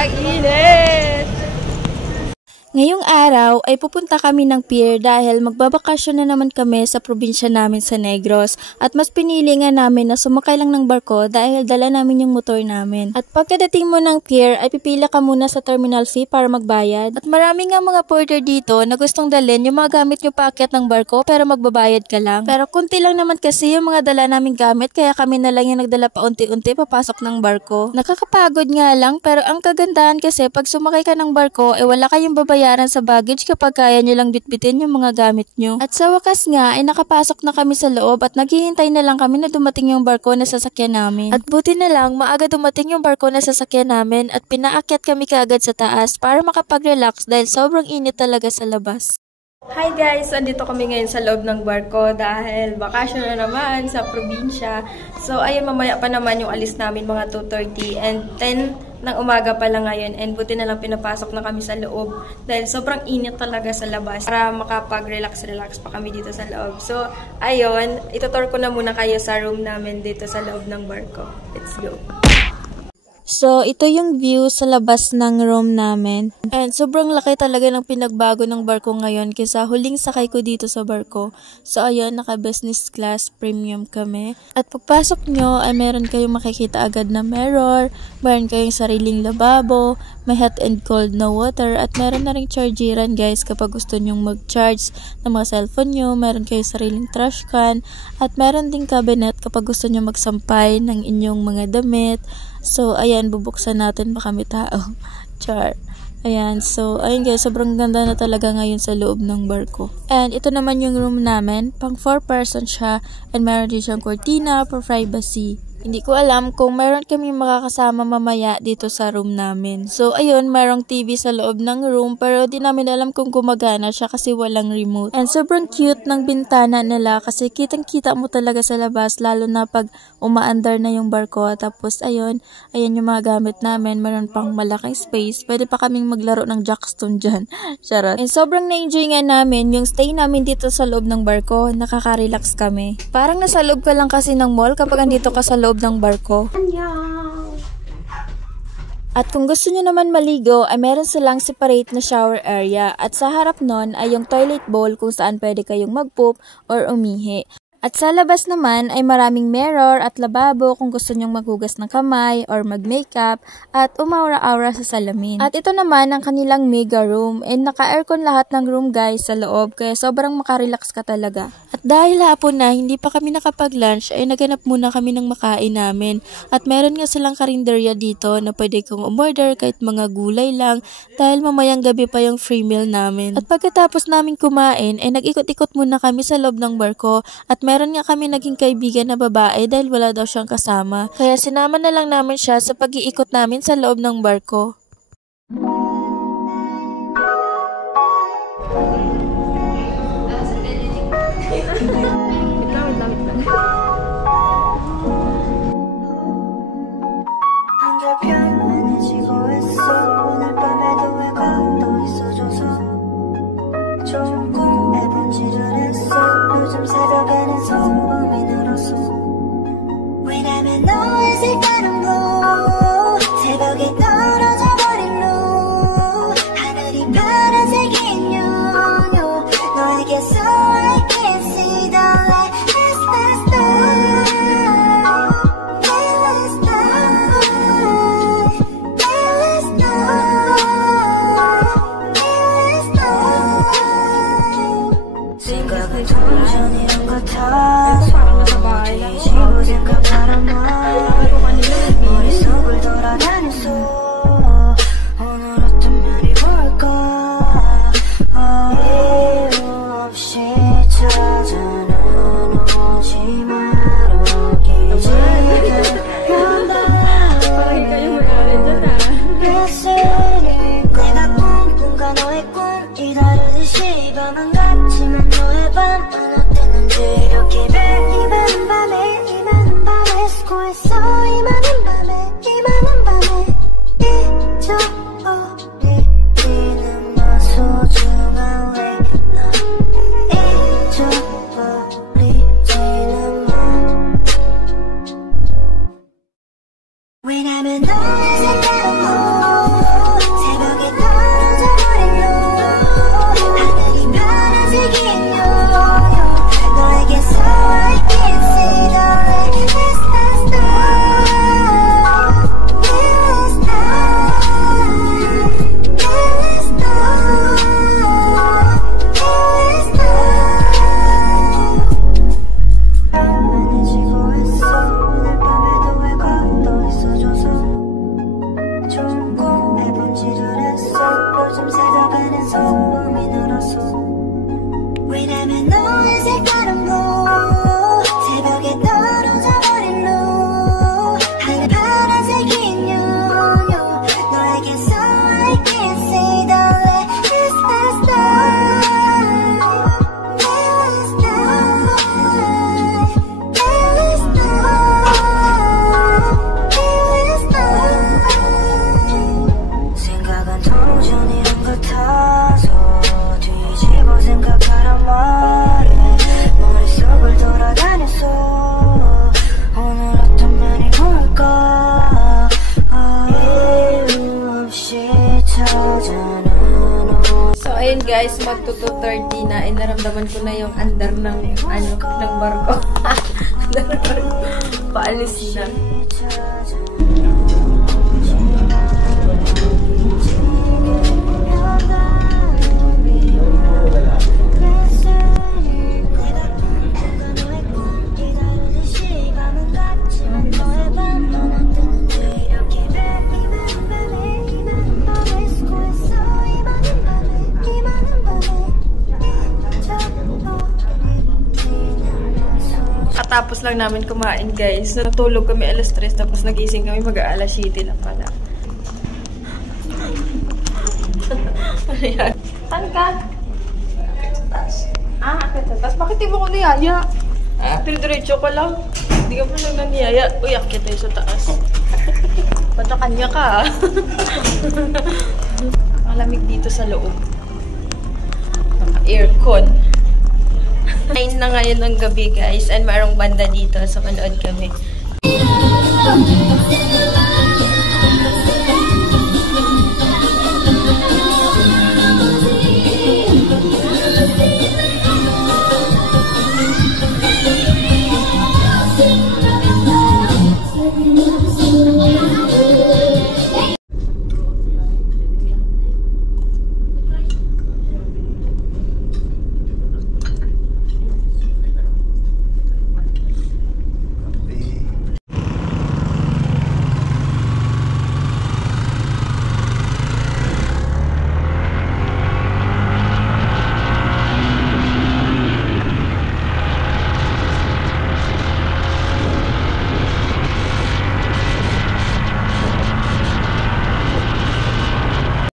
sobrang init! Ngayong araw ay pupunta kami ng pier dahil magbabakasyon na naman kami sa probinsya namin sa Negros at mas pinili nga namin na sumakay lang ng barko dahil dala namin yung motor namin. At pagkadating mo ng pier ay pipila ka muna sa terminal fee para magbayad at marami nga mga porter dito na gustong dalhin yung mga gamit nyo paakyat ng barko pero magbabayad ka lang. Pero kunti lang naman kasi yung mga dala naming gamit kaya kami na lang yung nagdala pa unti-unti papasok ng barko. Nakakapagod nga lang pero ang kagandahan kasi pag sumakay ka ng barko wala kayong babayaran sa baggage kapag kaya nyo lang bitbitin yung mga gamit nyo. At sa wakas nga ay nakapasok na kami sa loob at naghihintay na lang kami na dumating yung barko na sasakyan namin. At buti na lang maaga dumating yung barko na sasakyan namin at pinaakyat kami kaagad sa taas para makapag-relax dahil sobrang init talaga sa labas. Hi guys! Andito kami ngayon sa loob ng barko dahil bakasyon na naman sa probinsya. So ayun, mamaya pa naman yung alis namin mga 2:30 and 10 ng umaga pa lang ngayon and buti na lang pinapasok na kami sa loob dahil sobrang init talaga sa labas para makapag-relax pa kami dito sa loob. So ayun, itutur ko na muna kayo sa room namin dito sa loob ng barko. Let's go! So, ito yung view sa labas ng room namin. And sobrang laki talaga ng pinagbago ng barko ngayon kaysa huling sakay ko dito sa barko. So, ayun, naka-business class premium kami. At pagpasok nyo ay meron kayong makikita agad na mirror, meron kayong sariling lababo, may hot and cold na water, at meron na ring chargeran guys kapag gusto nyong mag-charge ng mga cellphone nyo, meron kayong sariling trash can, at meron ding cabinet kapag gusto nyo magsampay ng inyong mga damit. So, ayan, bubuksan natin baka may tao. Char. Ayan, so, ayun guys, sobrang ganda na talaga ngayon sa loob ng barko. And ito naman yung room namin, pang 4 person siya, and meron din siyang cortina for privacy. Hindi ko alam kung meron kami makakasama mamaya dito sa room namin. So, ayun, merong TV sa loob ng room pero di namin alam kung gumagana siya kasi walang remote. And sobrang cute ng bintana nila kasi kitang-kita mo talaga sa labas lalo na pag umaandar na yung barko. Tapos, ayun yung mga gamit namin. Meron pang malaking space. Pwede pa kaming maglaro ng jackstone dyan. Charot. And sobrang na-enjoy nga namin yung stay namin dito sa loob ng barko. Nakaka-relax kami. Parang nasa loob ka lang kasi ng mall kapag andito ka sa loob ng barko. At kung gusto nyo naman maligo, ay meron silang separate na shower area at sa harap nun ay yung toilet bowl kung saan pwede kayong mag-poop or umihi. At sa labas naman ay maraming mirror at lababo kung gusto nyong maghugas ng kamay or mag-makeup at umaura-aura sa salamin. At ito naman ang kanilang mega room and naka-aircon lahat ng room guys sa loob kaya sobrang makarelax ka talaga. At dahil hapon na hindi pa kami nakapag-lunch ay naganap muna kami ng makain namin. At meron nga silang karinderya dito na pwede kong umorder kahit mga gulay lang dahil mamayang gabi pa yung free meal namin. At pagkatapos namin kumain ay nag-ikot-ikot muna kami sa loob ng barko at meron nga kami naging kaibigan na babae dahil wala daw siyang kasama. Kaya sinama na lang namin siya sa pag-iikot namin sa loob ng barko. 왜냐면 너의 색깔은 blue 새벽에 떨어져 버린 blue 하늘이 파란색인 요요 너에게서 I can see the light last night last night 생각은 천천히란 같아 뒤지고 생각하란 말 머릿속을 돌아다녔어 오늘 어떤 날이 볼까 이유 없이 찾아는 오지 말어 기지개 내가 꿈꾼과 너의 꿈이 다르듯이 밤은 같지만 너의 밤은 어땠는지 이렇게 이 많은 밤에 수고했어 이 많은 밤에 잊어버리지는 마 소중한 나 잊어버리지는 마 왜냐면 너의 색깔은 꼭 매번 지루했어 요즘 새벽에는 소음이 늘었어 왜냐면 너의 색다른 blue 새벽에 떨어져버린 blue 하늘 파란색인 요요 너에게서 I can't say the last night last night 생각은 도전이란 같아서 뒤집어 생각하란 말에 머릿속을 돌아다녔어 오늘 어떤 면이 뭘까 이유 없이 찾아는 So, ayun guys, magto 2:30 na. Ay, naramdaman ko na yung andar ng, ng barko. Andar ng barko. Paalis na. Tapos lang namin kumain guys. Natulog kami alas 3 tapos nagising kami mag-aalas 7 na pala. Ano yan? Saan ka? Akit sa taas. Bakit di mo ko niyaya? Dire-diretso ka lang. Hindi ka pa lang naniyaya. Uy, akit tayo sa taas. Ba't kanya ka? Malamig dito sa loob. Naka-aircon. 9 na ngayon ng gabi guys and mayroong banda dito so manood kami.